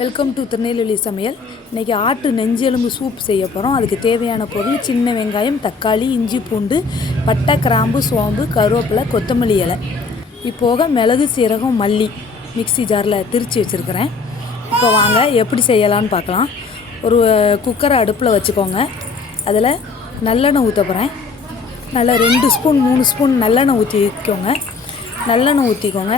Welcome to Tirunelveli சமையல். இன்றைக்கி ஆட்டு நெஞ்செலும்பு சூப் செய்ய போகிறோம். அதுக்கு தேவையான பொருள் சின்ன வெங்காயம், தக்காளி, இஞ்சி, பூண்டு, பட்டை, கிராம்பு, சோம்பு, கருவேப்பிலை, கொத்தமல்லி இலை, இப்போக மிளகு, சீரகம், மல்லி மிக்ஸி ஜாரில் திரித்து வச்சுருக்கிறேன். இப்போ வாங்க எப்படி செய்யலான்னு பார்க்கலாம். ஒரு குக்கரை அடுப்பில் வச்சுக்கோங்க. அதில் நல்லெண்ணெய் ஊற்ற போகிறேன். நல்லா 2 ஸ்பூன் 3 ஸ்பூன் நல்லெண்ணெய் ஊற்றிக்கோங்க. நல்லெண்ணெய் ஊற்றிக்கோங்க.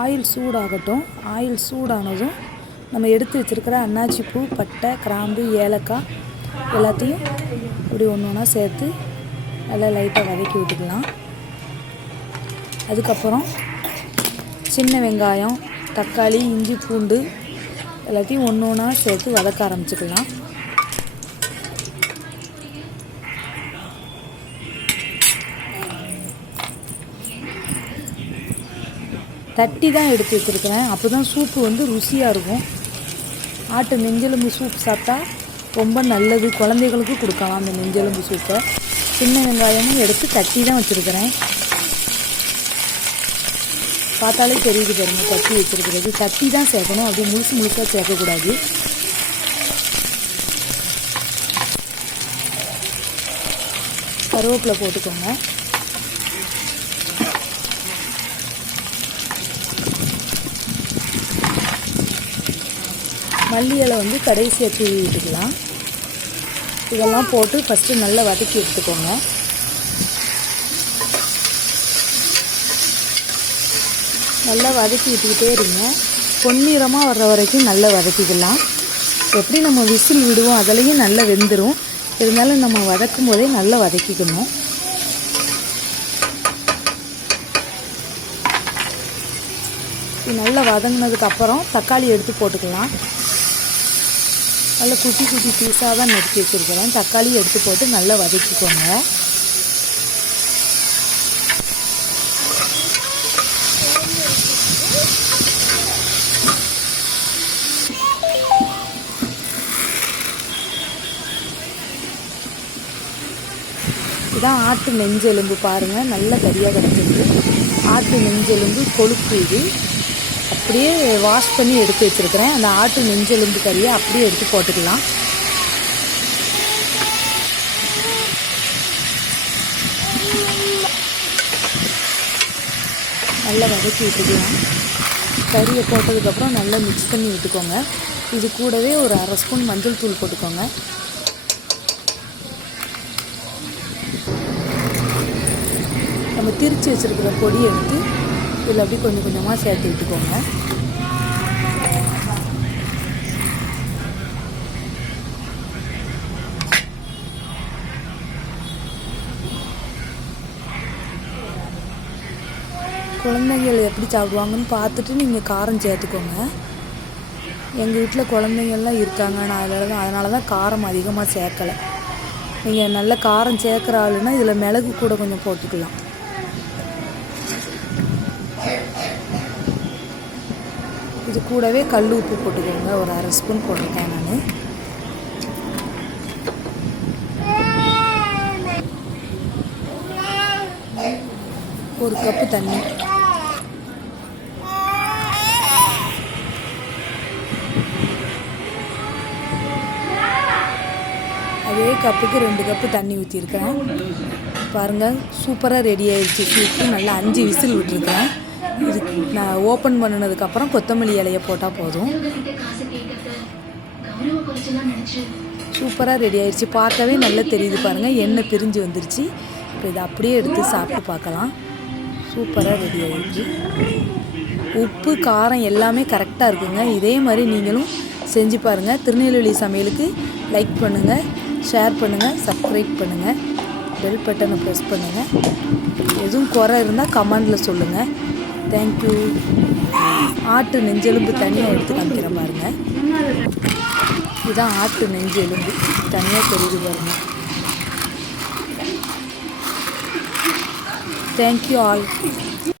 ஆயில் சூடாகட்டும். ஆயில் சூடானதும் நம்ம எடுத்து வச்சுருக்கிற அன்னாச்சி பூ, பட்டை, கிராம்பு, ஏலக்காய் எல்லாத்தையும் இப்படி ஒன்று ஒன்றா சேர்த்து நல்லா லைட்டாக வதக்கி விட்டுக்கலாம். அதுக்கப்புறம் சின்ன வெங்காயம், தக்காளி, இஞ்சி, பூண்டு எல்லாத்தையும் ஒன்று ஒன்றா சேர்த்து வதக்க ஆரம்பிச்சுக்கலாம். தட்டி தான் எடுத்து வச்சுருக்கிறேன். அப்போ தான் சூப்பு ருசியாக இருக்கும். ஆட்டு நெஞ்செலும்பு சூப் சாப்பிட்டா ரொம்ப நல்லது. குழந்தைகளுக்கு கொடுக்கலாம் அந்த நெஞ்செலும்பு சூப்பை. சின்ன வெங்காயமும் எடுத்து தட்டி தான் வச்சுருக்கிறேன். பார்த்தாலே தெரியுது பாருங்க, தட்டி வச்சுருக்கிறது. தட்டி தான் சேர்க்கணும், அப்படி முழுசாக சேர்க்கக்கூடாது. கருவேப்பிலை போட்டுக்கோங்க. மல்லி இலை கடைசியாக தூவி விட்டுக்கலாம். இதெல்லாம் போட்டு ஃபஸ்ட்டு நல்லா வதக்கி எடுத்துக்கோங்க. நல்லா வதக்கி விட்டுக்கிட்டே இருங்க. பொன்னிறமாக வர்ற வரைக்கும் நல்லா வதக்கிக்கலாம். எப்படி நம்ம விசில் விடுவோம் அதுலேயும் நல்லா வெந்துடும். இருந்தாலும் நம்ம வதக்கும் போதே நல்லா வதக்கிக்கணும். நல்லா வதங்கினதுக்கப்புறம் தக்காளி எடுத்து போட்டுக்கலாம். நல்லா குட்டி குட்டி பீஸாக தான் நறுக்கி வச்சுருக்கிறேன். தக்காளி எடுத்து போட்டு நல்லா வதக்கிக்கோங்க. இதான் ஆட்டு நெஞ்செலும்பு பாருங்கள், நல்ல கறியாக கிடச்சிருக்கு. ஆட்டு நெஞ்செலும்பு கொழுப்பு இது. அப்படியே வாஷ் பண்ணி எடுத்து வச்சுருக்கிறேன். அந்த ஆட்டு நெஞ்செலும்பு கறியை அப்படியே எடுத்து போட்டுக்கலாம். நல்லா வதக்கி விட்டுக்கலாம். கறியை போட்டதுக்கப்புறம் நல்லா மிக்ஸ் பண்ணி விட்டுக்கோங்க. இது கூடவே ஒரு 1/2 ஸ்பூன் மஞ்சள் தூள் போட்டுக்கோங்க. நம்ம திரித்து வச்சுருக்கிற பொடி எடுத்து இதில் அப்படி கொஞ்சம் கொஞ்சமாக சேர்த்து விட்டுக்கோங்க. குழந்தைகள் எப்படி சாப்பிடுவாங்கன்னு பார்த்துட்டு நீங்கள் காரம் சேர்த்துக்கோங்க. எங்கள் வீட்டில் குழந்தைங்கள்லாம் இருக்காங்க. நான் அதனால தான் காரம் அதிகமாக சேர்க்கலை. நீங்கள் நல்ல காரம் சேர்க்குற ஆளுன்னா இதில் மிளகு கூட கொஞ்சம் போட்டுக்கலாம். இது கூடவே கல் உப்பு போட்டுக்கோங்க. ஒரு 1/2 ஸ்பூன் போட்டிருக்கேன் நான். ஒரு கப்பு தண்ணி. அதே கப்புக்கு 2 கப்பு தண்ணி ஊற்றிருக்கிறேன். பாருங்கள், சூப்பராக ரெடி ஆகிடுச்சு சூப்பு. நல்லா 5 விசில் விட்டுருக்கிறேன். இது நான் ஓப்பன் பண்ணினதுக்கப்புறம் கொத்தமல்லி இலையை போட்டால் போதும். சூப்பராக ரெடி ஆகிடுச்சு. பார்க்கவே நல்லா தெரியுது பாருங்கள், எண்ணெய் பிரிஞ்சு வந்துருச்சு. இப்போ இதை அப்படியே எடுத்து சாப்பிட்டு பார்க்கலாம். சூப்பராக ரெடி ஆகிடுச்சு. உப்பு காரம் எல்லாமே கரெக்டாக இருக்குங்க. இதே மாதிரி நீங்களும் செஞ்சு பாருங்கள். திருநெல்வேலி சமையலுக்கு லைக் பண்ணுங்கள், ஷேர் பண்ணுங்கள், சப்ஸ்கிரைப் பண்ணுங்கள், பெல் பட்டனை ப்ரெஸ் பண்ணுங்கள். எதுவும் குறை இருந்தால் கமெண்டில் சொல்லுங்கள். தேங்க்யூ. ஆட்டு நெஞ்செலும்பு தனியாக எடுத்து காமிக்கிற பாருங்கள். இதுதான் ஆட்டு நெஞ்செலும்பு தனியாக தெரியுது பாருங்கள். Thank you all.